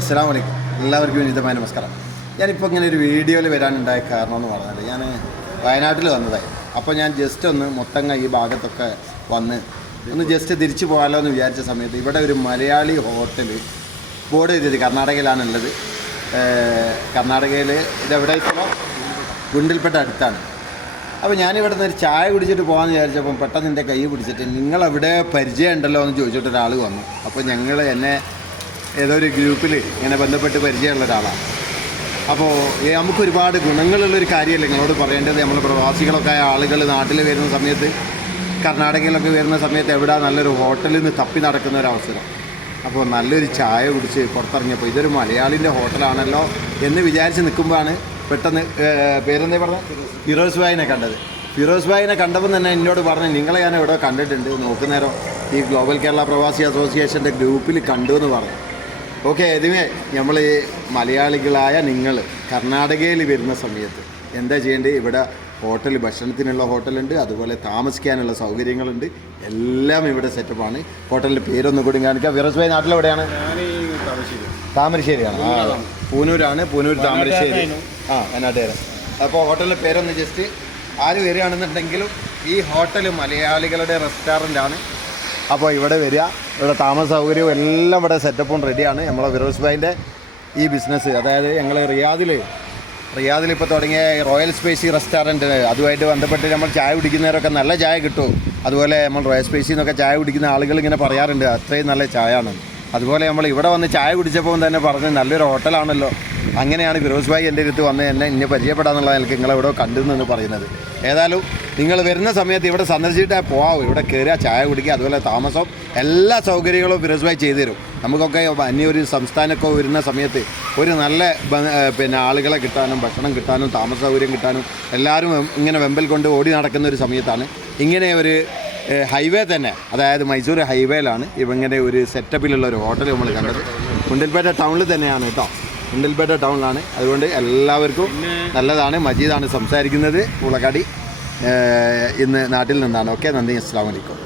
അസ്സാം എല്ലാവർക്കും വിനീതമായ നമസ്കാരം. ഞാനിപ്പോൾ ഇങ്ങനെ ഒരു വീഡിയോയിൽ വരാനുണ്ടായ കാരണം എന്ന് പറഞ്ഞാൽ ഞാൻ വയനാട്ടിൽ വന്നതായി. അപ്പോൾ ഞാൻ ജസ്റ്റ് ഒന്ന് മൊത്തങ്ങ ഈ ഭാഗത്തൊക്കെ വന്ന് ഒന്ന് ജസ്റ്റ് തിരിച്ചു പോകാമല്ലോ എന്ന് വിചാരിച്ച സമയത്ത് ഇവിടെ ഒരു മലയാളി ഹോട്ടൽ ബോർഡ് ചെയ്തത് കർണാടകയിലാണുള്ളത്. കർണാടകയിൽ ഇതെവിടെ ഇപ്പോൾ ഗുണ്ടിൽപ്പെട്ട അടുത്താണ്. അപ്പോൾ ഞാനിവിടെ നിന്ന് ഒരു ചായ കുടിച്ചിട്ട് പോകാമെന്ന് വിചാരിച്ചപ്പം പെട്ടെന്ന് എന്റെ കൈ പിടിച്ചിട്ട് നിങ്ങളെവിടെ പരിചയം ഉണ്ടല്ലോ എന്ന് ചോദിച്ചിട്ട് ഒരാൾ വന്നു. അപ്പോൾ ഞങ്ങൾ എന്നെ ഏതോ ഒരു ഗ്രൂപ്പിൽ ഇങ്ങനെ ബന്ധപ്പെട്ട് പരിചയമുള്ള ഒരാളാണ് അപ്പോൾ നമുക്ക് ഒരുപാട് ഗുണങ്ങളുള്ളൊരു കാര്യമല്ലേ നിങ്ങളോട് പറയേണ്ടത്? നമ്മൾ പ്രവാസികളൊക്കെ ആയ ആളുകൾ നാട്ടിൽ വരുന്ന സമയത്ത് കർണാടകയിലൊക്കെ വരുന്ന സമയത്ത് എവിടെ നല്ലൊരു ഹോട്ടലിൽ നിന്ന് തപ്പി നടക്കുന്ന ഒരു അവസരം അപ്പോൾ നല്ലൊരു ചായ കുടിച്ച് പുറത്തിറങ്ങിയപ്പോൾ ഇതൊരു മലയാളിന്റെ ഹോട്ടലാണല്ലോ എന്ന് വിചാരിച്ച് നിൽക്കുമ്പോഴാണ് പെട്ടെന്ന് പേരെന്തേ പറഞ്ഞത് ഫിറോസ് ഭായിനെ കണ്ടത്. ഫിറോസ് ഭായിനെ കണ്ടപ്പോൾ തന്നെ എന്നോട് പറഞ്ഞു നിങ്ങളെ ഞാൻ എവിടെ കണ്ടിട്ടുണ്ട്. നോക്കുന്നേരം ഈ ഗ്ലോബൽ കേരള പ്രവാസി അസോസിയേഷന്റെ ഗ്രൂപ്പിൽ കണ്ടു എന്ന് പറഞ്ഞു. ഓക്കെ ഇതിനെ നമ്മൾ ഈ മലയാളികളായ നിങ്ങൾ കർണാടകയിൽ വരുന്ന സമയത്ത് എന്താ ചെയ്യേണ്ടത്? ഇവിടെ ഹോട്ടൽ ഭക്ഷണത്തിനുള്ള ഹോട്ടലുണ്ട് അതുപോലെ താമസിക്കാനുള്ള സൗകര്യങ്ങളുണ്ട്. എല്ലാം ഇവിടെ സെറ്റപ്പാണ്. ഹോട്ടലിന്റെ പേരൊന്നും കൂടി കാണിക്കാം. ഫിറോസ് ഭായി നാട്ടിലെവിടെയാണ്? താമരശ്ശേരിയാണ്? ആ പൂനൂരാണ്. പൂനൂർ താമരശ്ശേരി. ആ എന്നാട്ടേരം അപ്പോൾ ഹോട്ടലിന്റെ പേരൊന്ന് ജസ്റ്റ് ആര് വരികയാണെന്നുണ്ടെങ്കിലും ഈ ഹോട്ടൽ മലയാളികളുടെ റെസ്റ്റോറന്റ് ആണ് അപ്പോൾ ഇവിടെ വരിക. ഇവിടെ താമസ സൗകര്യവും എല്ലാം ഇവിടെ സെറ്റപ്പും റെഡിയാണ് നമ്മളെ ഫിറോസ് ഭായിന്റെ ഈ ബിസിനസ് അതായത് ഞങ്ങൾ റിയാദിൽ റിയാദിൽ ഇപ്പോൾ തുടങ്ങിയ റോയൽ സ്പേസി റെസ്റ്റോറന്റ് അതുമായിട്ട് ബന്ധപ്പെട്ട് നമ്മൾ ചായ കുടിക്കുന്നവരൊക്കെ നല്ല ചായ കിട്ടും. അതുപോലെ നമ്മൾ റോയൽ സ്പേസിൽ നിന്നൊക്കെ ചായ കുടിക്കുന്ന ആളുകൾ ഇങ്ങനെ പറയാറുണ്ട് അത്രയും നല്ല ചായ ആണ്. അതുപോലെ നമ്മൾ ഇവിടെ വന്ന് ചായ കുടിച്ചപ്പോൾ തന്നെ പറഞ്ഞ് നല്ലൊരു ഹോട്ടലാണല്ലോ അങ്ങനെയാണ് ഫിറോസ് ഭായി എന്റെ അടുത്ത് വന്ന് എന്നെ ഇന്നെ പരിചയപ്പെടാന്നുള്ള നിലയ്ക്ക് നിങ്ങളെവിടെ കണ്ടു എന്ന് പറയുന്നത്. ഏതായാലും നിങ്ങൾ വരുന്ന സമയത്ത് ഇവിടെ സന്ദർശിച്ചിട്ടേ പോവാം ഇവിടെ കയറുക ചായ കുടിക്കുക അതുപോലെ താമസം എല്ലാ സൗകര്യങ്ങളും ഫിറോസ് ഭായി ചെയ്തു തരും നമുക്കൊക്കെ അന്യ ഒരു സംസ്ഥാനമൊക്കെ വരുന്ന സമയത്ത് ഒരു നല്ല പിന്നെ ആളുകളെ കിട്ടാനും ഭക്ഷണം കിട്ടാനും താമസ സൗകര്യം കിട്ടാനും എല്ലാവരും ഇങ്ങനെ വെമ്പൽ കൊണ്ട് ഓടി നടക്കുന്ന ഒരു സമയത്താണ്. ഇങ്ങനെ ഒരു ഹൈവേ തന്നെ അതായത് മൈസൂർ ഹൈവേയിലാണ് ഇവങ്ങനെ ഒരു സെറ്റപ്പിലുള്ള ഒരു ഹോട്ടൽ നമ്മൾ കണ്ടത്. കുണ്ടൽപേട്ട ടൗണിൽ തന്നെയാണ് കേട്ടോ. കുണ്ടിൽപ്പേട്ട ടൗണിലാണ് അതുകൊണ്ട് എല്ലാവർക്കും നല്ലതാണ് മജീദാണ് സംസാരിക്കുന്നത്. ഉളക്കാടി ഇന്ന് നാട്ടിൽ നിന്നാണ്. ഓക്കെ? നന്ദി. അസ്സാം വലൈക്കും